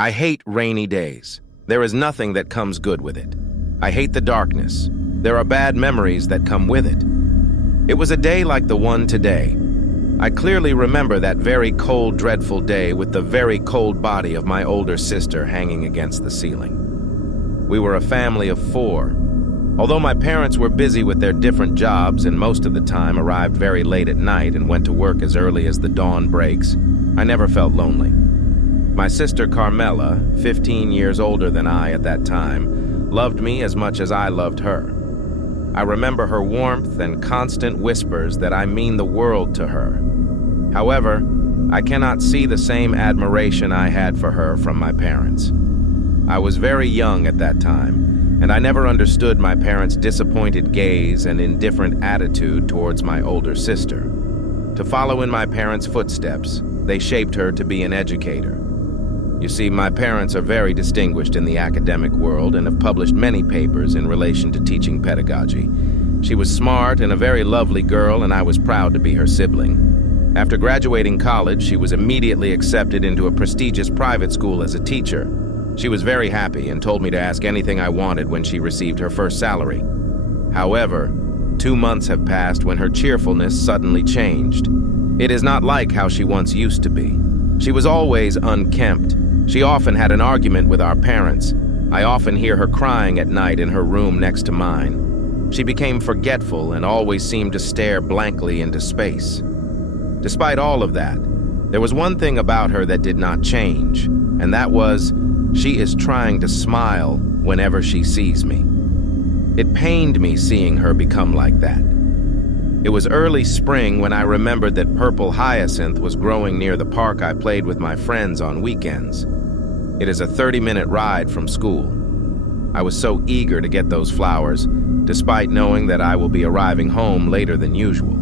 I hate rainy days. There is nothing that comes good with it. I hate the darkness. There are bad memories that come with it. It was a day like the one today. I clearly remember that very cold, dreadful day with the very cold body of my older sister hanging against the ceiling. We were a family of 4. Although my parents were busy with their different jobs and most of the time arrived very late at night and went to work as early as the dawn breaks, I never felt lonely. My sister Carmela, 15 years older than I at that time, loved me as much as I loved her. I remember her warmth and constant whispers that I mean the world to her. However, I cannot see the same admiration I had for her from my parents. I was very young at that time, and I never understood my parents' disappointed gaze and indifferent attitude towards my older sister. To follow in my parents' footsteps, they shaped her to be an educator. You see, my parents are very distinguished in the academic world and have published many papers in relation to teaching pedagogy. She was smart and a very lovely girl, and I was proud to be her sibling. After graduating college, she was immediately accepted into a prestigious private school as a teacher. She was very happy and told me to ask anything I wanted when she received her first salary. However, 2 months have passed when her cheerfulness suddenly changed. It is not like how she once used to be. She was always unkempt. She often had an argument with our parents. I often hear her crying at night in her room next to mine. She became forgetful and always seemed to stare blankly into space. Despite all of that, there was one thing about her that did not change, and that was, she is trying to smile whenever she sees me. It pained me seeing her become like that. It was early spring when I remembered that purple hyacinth was growing near the park I played with my friends on weekends. It is a 30-minute ride from school. I was so eager to get those flowers, despite knowing that I will be arriving home later than usual.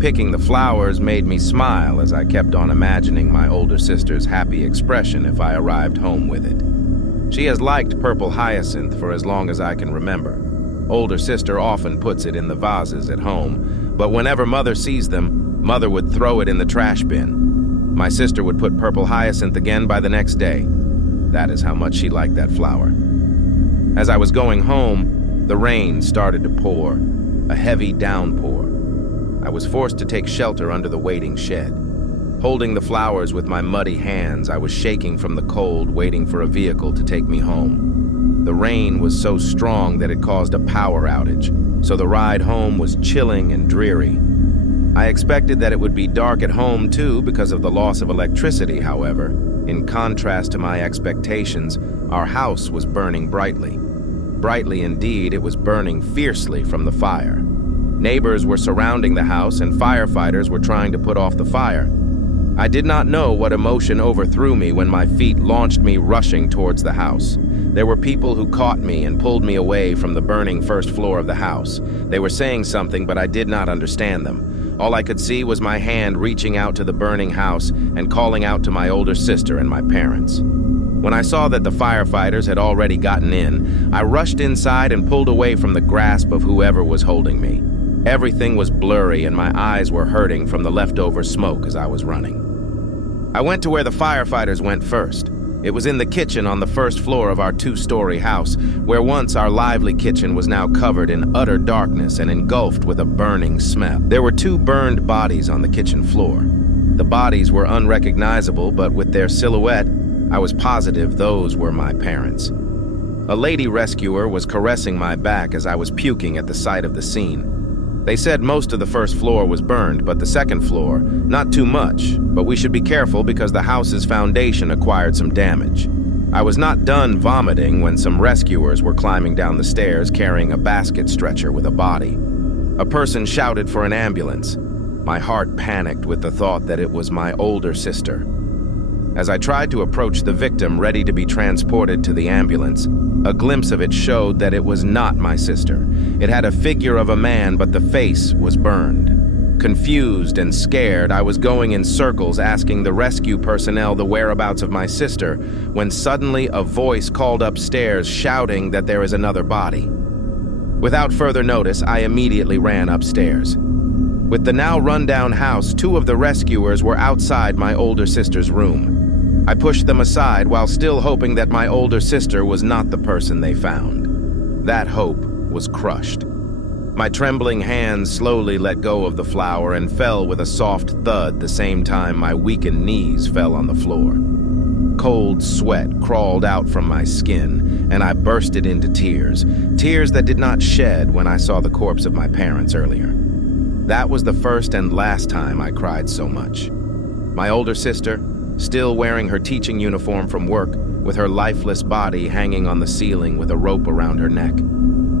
Picking the flowers made me smile as I kept on imagining my older sister's happy expression if I arrived home with it. She has liked purple hyacinth for as long as I can remember. Older sister often puts it in the vases at home, but whenever Mother sees them, Mother would throw it in the trash bin. My sister would put purple hyacinth again by the next day. That is how much she liked that flower. As I was going home, the rain started to pour, a heavy downpour. I was forced to take shelter under the waiting shed. Holding the flowers with my muddy hands, I was shaking from the cold, waiting for a vehicle to take me home. The rain was so strong that it caused a power outage, so the ride home was chilling and dreary. I expected that it would be dark at home too because of the loss of electricity, however. In contrast to my expectations, our house was burning brightly. Brightly indeed, it was burning fiercely from the fire. Neighbors were surrounding the house and firefighters were trying to put off the fire. I did not know what emotion overthrew me when my feet launched me rushing towards the house. There were people who caught me and pulled me away from the burning first floor of the house. They were saying something, but I did not understand them. All I could see was my hand reaching out to the burning house and calling out to my older sister and my parents. When I saw that the firefighters had already gotten in, I rushed inside and pulled away from the grasp of whoever was holding me. Everything was blurry and my eyes were hurting from the leftover smoke as I was running. I went to where the firefighters went first. It was in the kitchen on the first floor of our 2-story house, where once our lively kitchen was now covered in utter darkness and engulfed with a burning smell. There were 2 burned bodies on the kitchen floor. The bodies were unrecognizable, but with their silhouette, I was positive those were my parents. A lady rescuer was caressing my back as I was puking at the sight of the scene. They said most of the first floor was burned, but the second floor, not too much, but we should be careful because the house's foundation acquired some damage. I was not done vomiting when some rescuers were climbing down the stairs carrying a basket stretcher with a body. A person shouted for an ambulance. My heart panicked with the thought that it was my older sister. As I tried to approach the victim ready to be transported to the ambulance, a glimpse of it showed that it was not my sister. It had a figure of a man, but the face was burned. Confused and scared, I was going in circles asking the rescue personnel the whereabouts of my sister, when suddenly a voice called upstairs shouting that there is another body. Without further notice, I immediately ran upstairs. With the now run-down house, 2 of the rescuers were outside my older sister's room. I pushed them aside while still hoping that my older sister was not the person they found. That hope was crushed. My trembling hands slowly let go of the flower and fell with a soft thud the same time my weakened knees fell on the floor. Cold sweat crawled out from my skin, and I bursted into tears, tears that did not shed when I saw the corpse of my parents earlier. That was the first and last time I cried so much. My older sister, still wearing her teaching uniform from work, with her lifeless body hanging on the ceiling with a rope around her neck.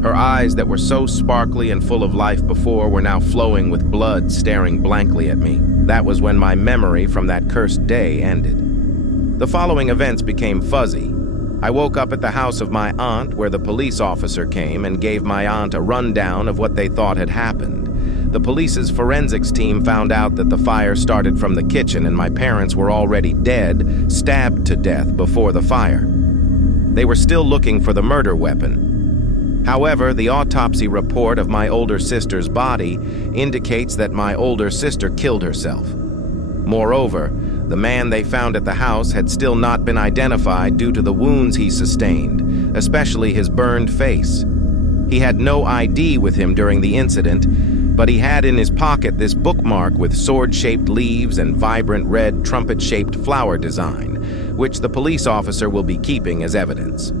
Her eyes that were so sparkly and full of life before were now flowing with blood, staring blankly at me. That was when my memory from that cursed day ended. The following events became fuzzy. I woke up at the house of my aunt where the police officer came and gave my aunt a rundown of what they thought had happened. The police's forensics team found out that the fire started from the kitchen and my parents were already dead, stabbed to death before the fire. They were still looking for the murder weapon. However, the autopsy report of my older sister's body indicates that my older sister killed herself. Moreover, the man they found at the house had still not been identified due to the wounds he sustained, especially his burned face. He had no ID with him during the incident, but he had in his pocket this bookmark with sword-shaped leaves and vibrant red trumpet-shaped flower design, which the police officer will be keeping as evidence.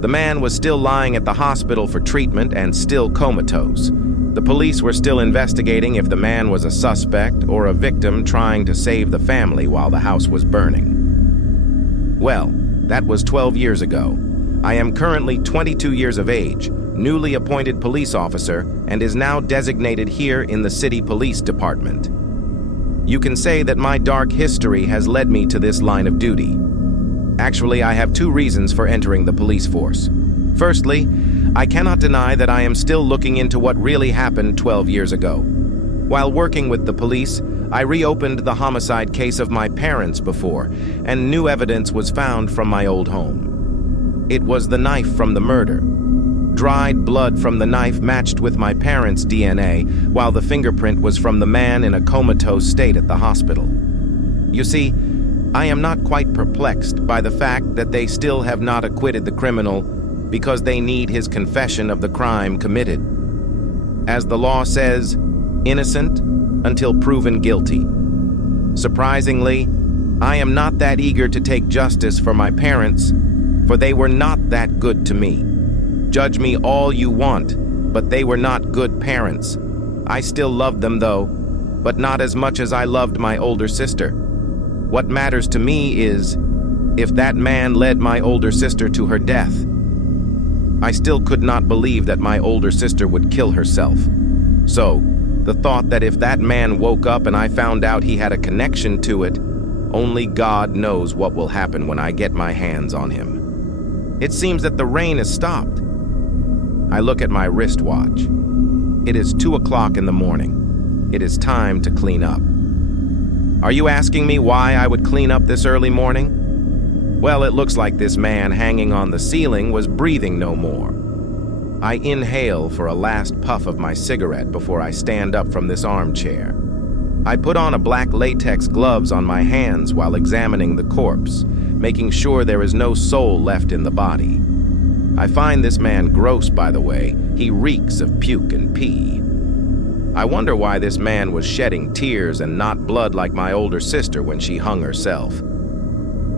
The man was still lying at the hospital for treatment and still comatose. The police were still investigating if the man was a suspect or a victim trying to save the family while the house was burning. Well, that was 12 years ago. I am currently 22 years of age, newly appointed police officer, and is now designated here in the city police department. You can say that my dark history has led me to this line of duty. Actually, I have two reasons for entering the police force. Firstly, I cannot deny that I am still looking into what really happened 12 years ago. While working with the police, I reopened the homicide case of my parents before, and new evidence was found from my old home. It was the knife from the murder. Dried blood from the knife matched with my parents' DNA, while the fingerprint was from the man in a comatose state at the hospital. You see, I am not quite perplexed by the fact that they still have not acquitted the criminal because they need his confession of the crime committed. As the law says, innocent until proven guilty. Surprisingly, I am not that eager to take justice for my parents, for they were not that good to me. Judge me all you want, but they were not good parents. I still loved them though, but not as much as I loved my older sister. What matters to me is if that man led my older sister to her death. I still could not believe that my older sister would kill herself. So, the thought that if that man woke up and I found out he had a connection to it, only God knows what will happen when I get my hands on him. It seems that the rain has stopped. I look at my wristwatch. It is 2 o'clock in the morning. It is time to clean up. Are you asking me why I would clean up this early morning? Well, it looks like this man hanging on the ceiling was breathing no more. I inhale for a last puff of my cigarette before I stand up from this armchair. I put on a black latex gloves on my hands while examining the corpse, making sure there is no soul left in the body. I find this man gross, by the way. He reeks of puke and pee. I wonder why this man was shedding tears and not blood like my older sister when she hung herself.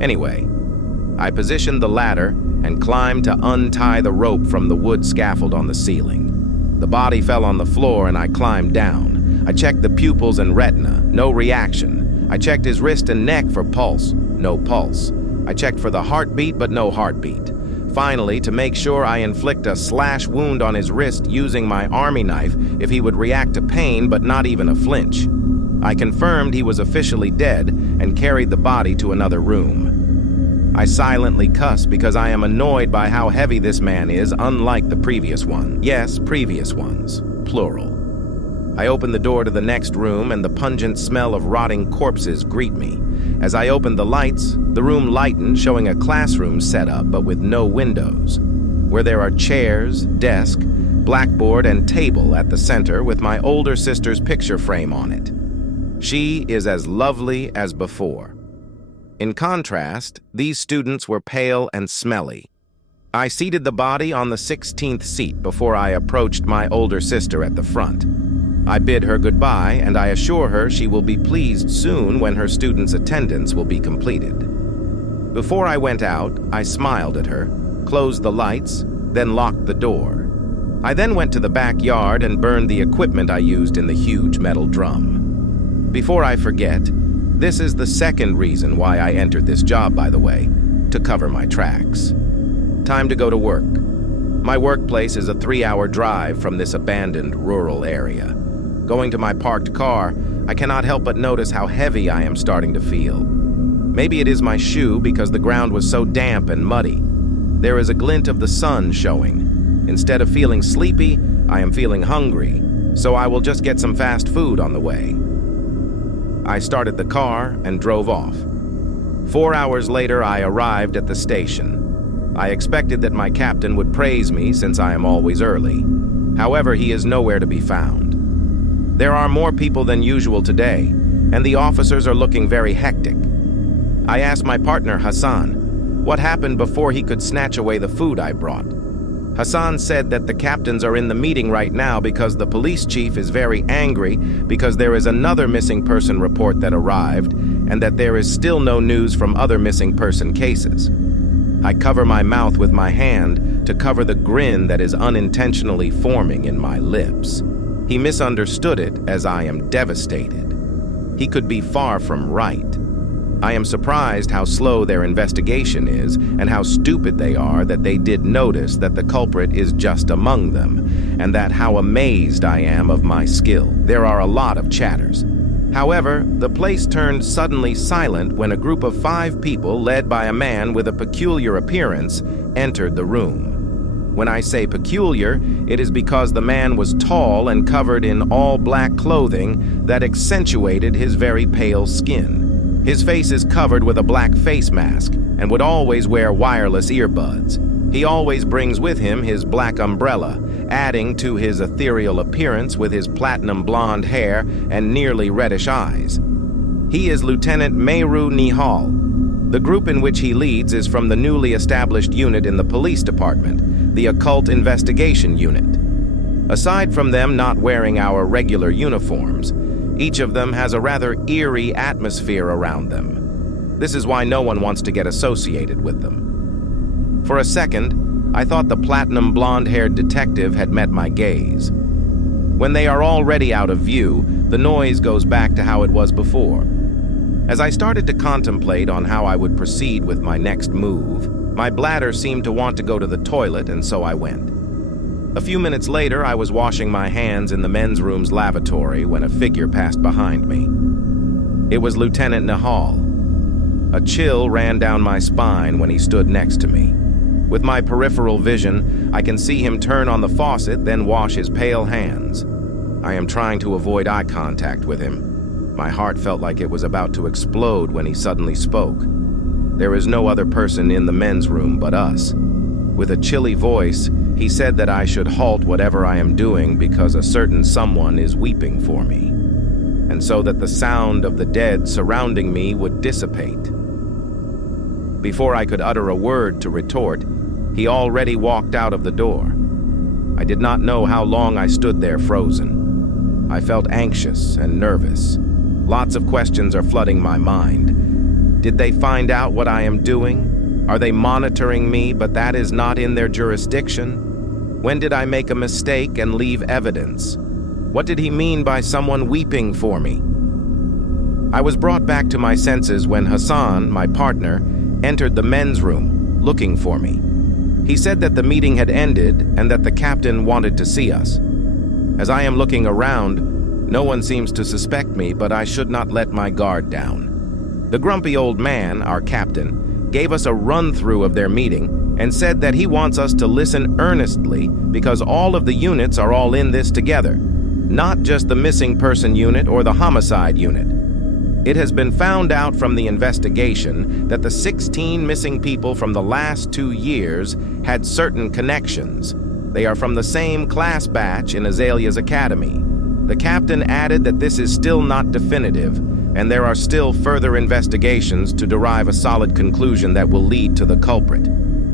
Anyway, I positioned the ladder and climbed to untie the rope from the wood scaffold on the ceiling. The body fell on the floor and I climbed down. I checked the pupils and retina, no reaction. I checked his wrist and neck for pulse, no pulse. I checked for the heartbeat, but no heartbeat. Finally, to make sure, I inflict a slash wound on his wrist using my army knife if he would react to pain, but not even a flinch. I confirmed he was officially dead and carried the body to another room. I silently cuss because I am annoyed by how heavy this man is, unlike the previous one. Yes, previous ones, plural. I open the door to the next room and the pungent smell of rotting corpses greet me. As I open the lights, the room lightened, showing a classroom setup but with no windows, where there are chairs, desk, blackboard, and table at the center with my older sister's picture frame on it. She is as lovely as before. In contrast, these students were pale and smelly. I seated the body on the 16th seat before I approached my older sister at the front. I bid her goodbye, and I assure her she will be pleased soon when her student's attendance will be completed. Before I went out, I smiled at her, closed the lights, then locked the door. I then went to the backyard and burned the equipment I used in the huge metal drum. Before I forget, this is the second reason why I entered this job, by the way, to cover my tracks. Time to go to work. My workplace is a 3-hour drive from this abandoned rural area. Going to my parked car, I cannot help but notice how heavy I am starting to feel. Maybe it is my shoe because the ground was so damp and muddy. There is a glint of the sun showing. Instead of feeling sleepy, I am feeling hungry, so I will just get some fast food on the way. I started the car and drove off. 4 hours later, I arrived at the station. I expected that my captain would praise me since I am always early. However, he is nowhere to be found. There are more people than usual today, and the officers are looking very hectic. I asked my partner, Hassan, what happened before he could snatch away the food I brought. Hassan said that the captains are in the meeting right now because the police chief is very angry because there is another missing person report that arrived and that there is still no news from other missing person cases. I cover my mouth with my hand to cover the grin that is unintentionally forming in my lips. He misunderstood it as I am devastated. He could be far from right. I am surprised how slow their investigation is and how stupid they are that they did notice that the culprit is just among them, and that how amazed I am of my skill. There are a lot of chatters. However, the place turned suddenly silent when a group of 5 people led by a man with a peculiar appearance entered the room. When I say peculiar, it is because the man was tall and covered in all black clothing that accentuated his very pale skin. His face is covered with a black face mask and would always wear wireless earbuds. He always brings with him his black umbrella, adding to his ethereal appearance with his platinum blonde hair and nearly reddish eyes. He is Lieutenant Mehru Nihal. The group in which he leads is from the newly established unit in the police department, the Occult Investigation Unit. Aside from them not wearing our regular uniforms, each of them has a rather eerie atmosphere around them. This is why no one wants to get associated with them. For a second, I thought the platinum blonde-haired detective had met my gaze. When they are already out of view, the noise goes back to how it was before. As I started to contemplate on how I would proceed with my next move, my bladder seemed to want to go to the toilet, and so I went. A few minutes later, I was washing my hands in the men's room's lavatory when a figure passed behind me. It was Lieutenant Nihal. A chill ran down my spine when he stood next to me. With my peripheral vision, I can see him turn on the faucet, then wash his pale hands. I am trying to avoid eye contact with him. My heart felt like it was about to explode when he suddenly spoke. There is no other person in the men's room but us. With a chilly voice, he said that I should halt whatever I am doing because a certain someone is weeping for me, and so that the sound of the dead surrounding me would dissipate. Before I could utter a word to retort, he already walked out of the door. I did not know how long I stood there frozen. I felt anxious and nervous. Lots of questions are flooding my mind. Did they find out what I am doing? Are they monitoring me, but that is not in their jurisdiction? When did I make a mistake and leave evidence? What did he mean by someone weeping for me? I was brought back to my senses when Hassan, my partner, entered the men's room, looking for me. He said that the meeting had ended and that the captain wanted to see us. As I am looking around, no one seems to suspect me, but I should not let my guard down. The grumpy old man, our captain, gave us a run-through of their meeting and said that he wants us to listen earnestly because all of the units are all in this together, not just the missing person unit or the homicide unit. It has been found out from the investigation that the 16 missing people from the last 2 years had certain connections. They are from the same class batch in Azalea's academy. The captain added that this is still not definitive, and there are still further investigations to derive a solid conclusion that will lead to the culprit.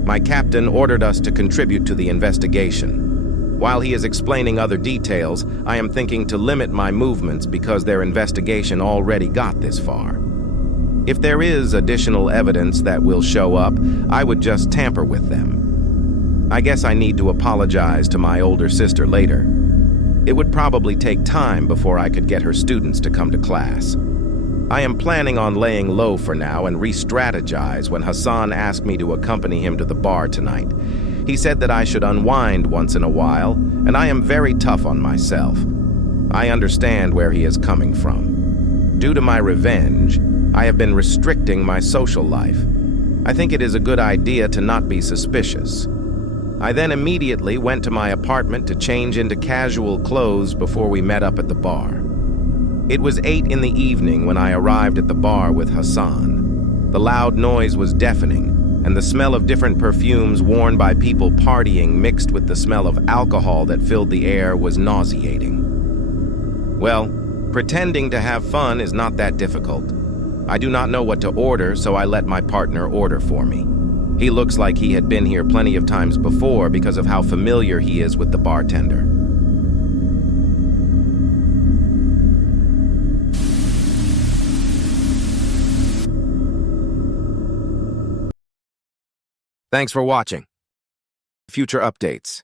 My captain ordered us to contribute to the investigation. While he is explaining other details, I am thinking to limit my movements because their investigation already got this far. If there is additional evidence that will show up, I would just tamper with them. I guess I need to apologize to my older sister later. It would probably take time before I could get her students to come to class. I am planning on laying low for now and re-strategize when Hassan asked me to accompany him to the bar tonight. He said that I should unwind once in a while, and I am very tough on myself. I understand where he is coming from. Due to my revenge, I have been restricting my social life. I think it is a good idea to not be suspicious. I then immediately went to my apartment to change into casual clothes before we met up at the bar. It was 8 in the evening when I arrived at the bar with Hassan. The loud noise was deafening, and the smell of different perfumes worn by people partying mixed with the smell of alcohol that filled the air was nauseating. Well, pretending to have fun is not that difficult. I do not know what to order, so I let my partner order for me. He looks like he had been here plenty of times before because of how familiar he is with the bartender. Thanks for watching. Future updates.